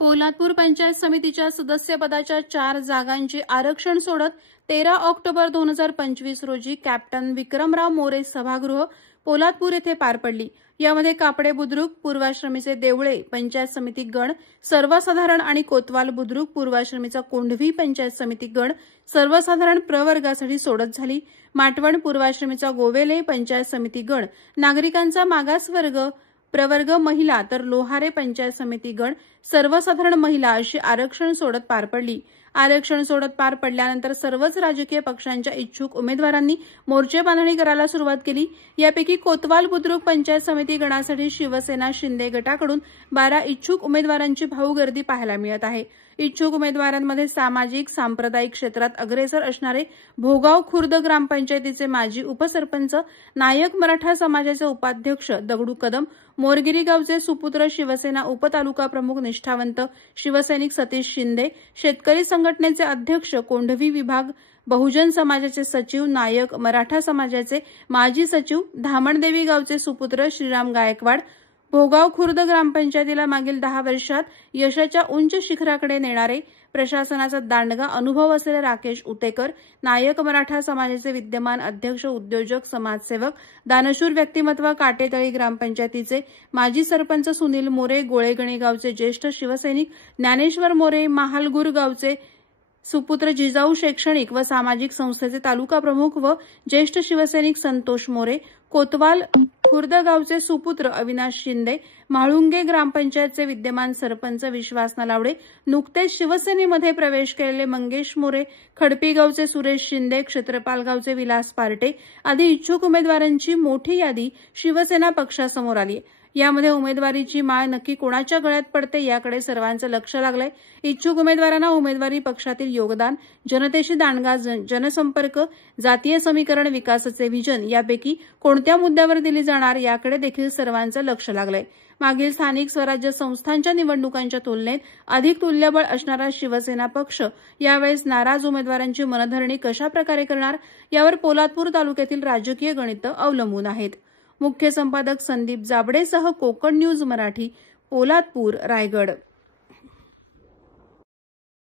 पोलादपूर पंचायत समितीच्या सदस्यपदाच्या 4 जागांची आरक्षण सोडत 13 ऑक्टोबर 2025 रोजी कॅप्टन विक्रमराव मोरे सभागृह पोलादपूर येथे पार पडली। यामध्ये कापडे बुद्रुक पूर्वाश्रमीचे देवळे पंचायत समिती गण सर्वसाधारण आणि कोतवाल बुद्रुक पूर्वाश्रमीचा कोंढवी पंचायत समिती गण सर्वसाधारण प्रवर्गासाठी सोडत झाली। माटवण पूर्वाश्रमीचा गोवेले पंचायत समिती गण नागरिकांचा मागासवर्ग प्रवर्ग महिला तर लोहारे पंचायत समिती गण सर्वसाधारण महिला अशी आरक्षण सोडत पार पडली। आरक्षण सोडत पार पडल्यानंतर सर्वच राजकीय पक्षांच्या इच्छुक उमेदवारांनी मोर्चे बांधणी करायला सुरुवात केली। यापैकी कोतवाल बुद्रुक पंचायत समिती गणासाठी शिवसेना शिंदे गटाकडून 12 इच्छुक उमेदवारांची भाऊ गर्दी पाहायला मिळत आहे। इच्छुक उमेदवारांमध्ये सामाजिक सांप्रदायिक क्षेत्रात अग्रेसर असणारे भोगाव खुर्द ग्रामपंचायतीचे माजी उपसरपंच, नायक मराठा समाजाचे उपाध्यक्ष दगडू कदम, मोरगिरी गावचे सुपुत्र शिवसेना उपतालुका प्रमुख निष्ठावंत शिवसैनिक सतीश शिंदे, शेतकरी संघटनेचे अध्यक्ष कोंढवी विभाग बहुजन समाजाचे सचिव नायक मराठा समाजाचे माजी सचिव धामणदेवी गावचे सुपुत्र श्रीराम गायकवाड, भोगाव खुर्द ग्रामपंचायतीला मागील 10 वर्षात यशाच्या उंच शिखराकडे नेणारे प्रशासनाचा दांडगा अनुभव असलेले राकेश उतेकर, नायक मराठा समाजाचे विद्यमान अध्यक्ष उद्योजक समाजसेवक दानशूर व्यक्तिमत्व काटेतळी ग्रामपंचायतीचे माजी सरपंच सुनील मोरे, गोळेगणी गावचे ज्येष्ठ शिवसैनिक ज्ञानेश्वर मोरे, महालगूर गावचे सुपुत्र जिजाऊ शैक्षणिक व सामाजिक संस्थेचे तालुका प्रमुख व ज्येष्ठ शिवसैनिक संतोष मोरे, कोतवाल खुर्द गावचे सुपुत्र अविनाश शिंदे, म्हाळुंगे ग्रामपंचायतचे विद्यमान सरपंच विश्वास नलावडे, नुकतेच शिवसेनेमध्ये प्रवेश केलेले मंगेश मोरे, खडपी गावचे सुरेश शिंदे, क्षेत्रपाल गावचे विलास पार्टे आदी इच्छुक उमेदवारांची मोठी यादी शिवसेना पक्षासमोर आली। यामध्ये उमेदवारीची माळ नक्की कोणाच्या गळ्यात पडते याकडे सर्वांचं लक्ष लागलंय। इच्छुक उमेदवारांना उमेदवारी पक्षातील योगदान, जनतेशी दांडगा जनसंपर्क, जातीय समीकरण विकासाचे व्हिजन यापैकी कोणत्या मुद्द्यावर दिली जाणार याकडे देखील सर्वांचं लक्ष लागलंय। मागील स्थानिक स्वराज्य संस्थांच्या निवडणुकांच्या तुलनेत अधिक तुल्यबळ असणारा शिवसेना पक्ष यावेळेस नाराज उमेदवारांची मनधरणी कशा प्रकारे करणार यावर पोलादपूर तालुक्यातील राजकीय गणितं अवलंबून आहेत। मुख्य संपादक संदीप जाबडेसह कोकण न्यूज मराठी, पोलादपूर, रायगड।